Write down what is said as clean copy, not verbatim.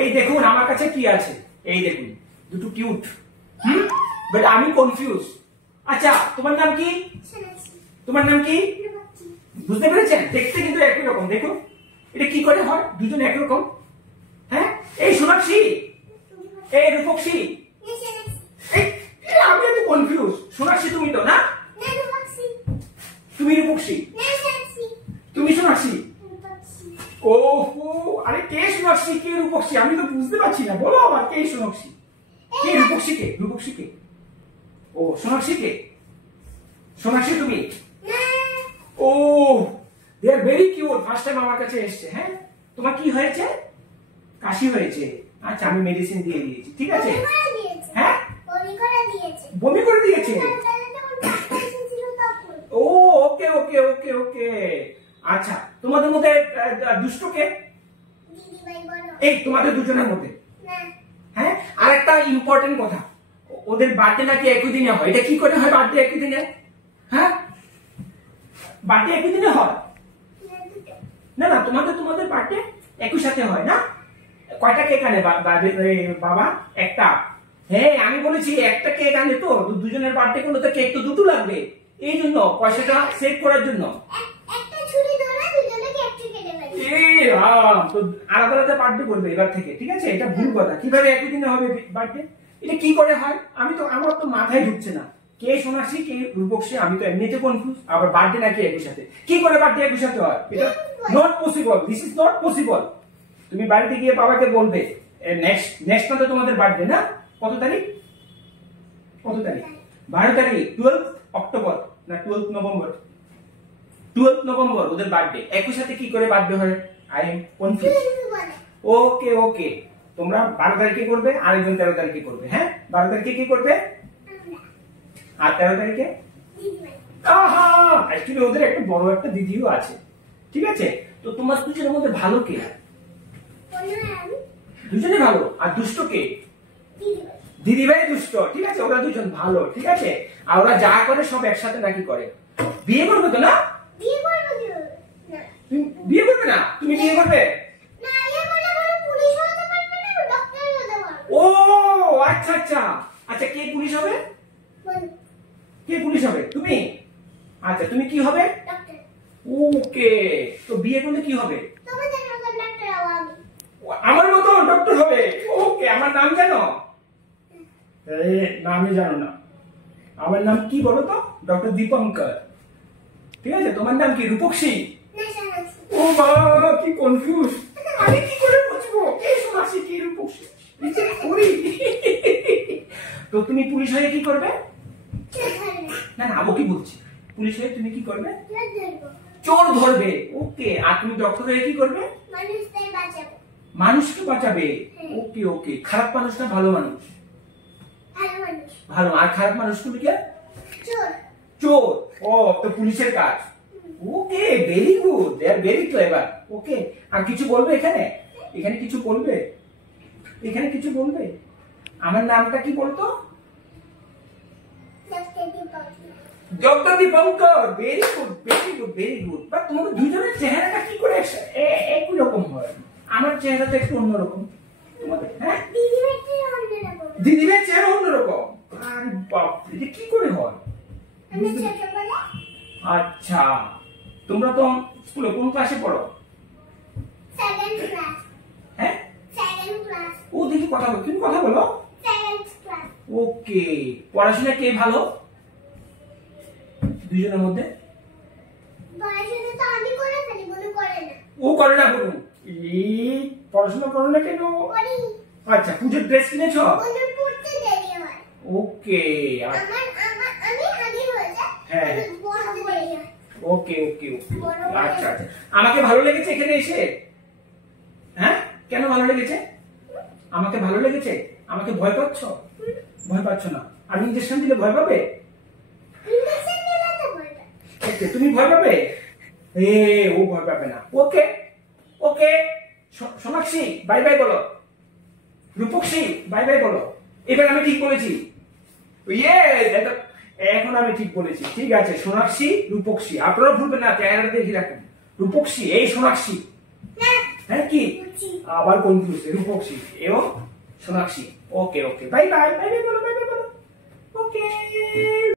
এই দেখুন আমার কাছে কি আছে, এই দেখুন দুটো কিউট। বাট আমি কনফিউজ। আচ্ছা তোমার নাম কি? তোমার নাম কি? বুঝতে পেরেছেন? দেখতে কিন্তু একই রকম। দেখুন এটা কি করে হয়, দুজন একরকম। হ্যাঁ, এই সোনাক্ষী, এই রূপক্ষী, আমি একটু কনফিউজ। সোনাক্ষী তুমি তো না? তুমি রূপক্ষী, তুমি সোনাক্ষী। ওহো, আরে কে সোনাক্ষী কে রূপক্ষী আমি তো বুঝতে পারছি না। বলো আবার কে সোনাক্ষী, কে রূপক্ষী, কে রূপক্ষী, কে? ও সোনাক্ষী কে? সোনাক্ষী তুমি? ও they are very cute. First time আমার কাছে এসেছে। হ্যাঁ, তোমার কি হয়েছে? কাশি হয়েছে। আচ্ছা আমি মেডিসিন দিয়ে দিয়েছি, ঠিক আছে? হ্যাঁ, বমি করে দিয়েছে। ও ওকে ওকে ওকে ওকে। আচ্ছা তোমাদের মধ্যে দুষ্ট কে? এই তোমাদের দুজনের মধ্যে? হ্যাঁ, আর একটা ইম্পর্টেন্ট কথা, ওদের বার্থডে নাকি একই দিনে হয়। এটা কি করে হয় বার্থডে একই দিনে? হ্যাঁ, বার্থডে একই দিনে হয়? না না, তোমাদের বার্থডে একই সাথে হয় না? কয়টা কেক আনে বাবা? একটা। হ্যাঁ আমি বলেছি একটা কেক আনে, তো দুজনের বার্থডে করলে তো কেক তো দুটো লাগবে, এই জন্য পয়সাটা সেভ করার জন্য। তো আলাদা আলাদা বার্থডে করবে এবার থেকে, ঠিক আছে? এটা ভুল কথা। কিভাবে একই দিনে হবে বার্থডে? এটা কি করে হয় আমার তো মাথায় ঢুকছে না। কে সোনাক্ষী কে রূপক্ষী, আমি তো এমনিতে কনফিউজ। আবার বার্থডে নাকি একই সাথে, কি করে বার্থডে একই সাথে হয়? এটা not possible, this is not possible. তুমি বাড়িতে গিয়ে বাবাকে বলবে নেক্সট মান্থে তোমাদের বার্থডে না? কত তারিখ? কত তারিখ? 12 তারিখ, 12 অক্টোবর না 12 নভেম্বর? 12 নভেম্বর ওদের বার্থডে। একই সাথে কি করে বার্থডে হয়? I am confuse. Okay okay, তোমরা 12 তারিখে করবে, আরেকজন 13 তারিখে করবে। হ্যাঁ, 12 তারিখে কি করবে আর 13 তারিখে? আহা, অ্যাকচুয়ালি ওদের একটা বড় একটা দিদিও আছে, ঠিক আছে? তো তোমার দুজনের মধ্যে ভালো কে? দুজনে ভালো। আর দুষ্ট কে? দিদিভাই দুষ্ট, ঠিক আছে? ওরা দুজন ভালো, ঠিক আছে? আর ওরা যা করে সব একসাথে নাকি করে। বিয়ে করবে তো না? তুমি বিয়ে করবে না? তুমি বিয়ে করবে? ও আচ্ছা আচ্ছা আচ্ছা, কে পুলিশ হবে? কে পুলিশ হবে? তুমি? আচ্ছা তুমি কি হবে? ওকে, তো বিয়ে করলে কি হবে? আমার মতো ডক্টর হবে। ওকে, আমার নাম জানো? নামই জানো না? আমার নাম কি বলো তো? ডক্টর দীপঙ্কর, ঠিক আছে? তোমার নাম কি? রূপক্ষী? ও বাবা, কি কনফিউজ। আমি কি করে বুঝবো কে সোনাক্ষী কি রূপক্ষী? তো তুমি পুলিশ হয়ে কি করবে? না না, আমি কি বলছি, পুলিশ হয়ে তুমি কি করবে? চোর ধরবে। ওকে, আর তুমি ডক্টর হয়ে কি করবে? মানুষকে বাঁচাবে। ওকে ওকে, খারাপ মানুষ না ভালো মানুষ? ভালো। আর খারাপ মানুষগুলো কে? চোর। ও, তো পুলিশের কাজ। Okay, very good, they are very clever. Okay, আর কিছু বলবে এখানে? এখানে কিছু বলবে? এখানে কিছু বলবে? আমার নামটা কি বলতো? Doctor Dipankar. Very good very good very good. But তোমাদের দুজনের চেহারাটা কি করে একই রকম হয়? আমার চেহারাটা একটু অন্যরকম, তোমাদের? হ্যাঁ, দিদিভাইয়ের চেহারা অন্যরকম। আরে বাপ, এটা কি করে হয়? আচ্ছা, তোমরা তো স্কুলে কোন ক্লাসে পড়ো? হ্যাঁ, ও দেখি কথা বলো, তুমি কথা বলো। ওকে, পড়াশোনা কে ভালো দুজনের মধ্যে? ও করে না বলুন। পড়াশোনা করো না কেন? আচ্ছা, পুজোর ড্রেস কিনেছো? ওকে, হ্যাঁ, ওকে ওকে ওকে, আচ্ছা আচ্ছা। আমাকে ভালো লেগেছে এখানে এসে? হ্যাঁ, কেন ভালো লেগেছে? আমাকে ভালো লেগেছে। আমাকে ভয় পাচ্ছ? ভয় পাচ্ছ না? আমি ইনজেকশন দিলে ভয় পাবে? তুমি ভয় পাবে? ও ভয় পাবে না। ওকে ওকে, সোনাক্ষী বাই বাই বলো, রূপক্ষী বাই বাই বলো। এবার আমি ঠিক বলেছি? এখন আমি ঠিক বলেছি, ঠিক আছে? সোনাক্ষী রূপক্ষী, আপনারা ভুলবেন না, চেহারা দেখে রাখুন। রূপক্ষী, এই সোনাক্ষী। হ্যাঁ কি আবার কনফিউজ রূপকশী এবং Sonakshi. Okay okay bye bye bye bye বলো বাই বাই বলো ওকে।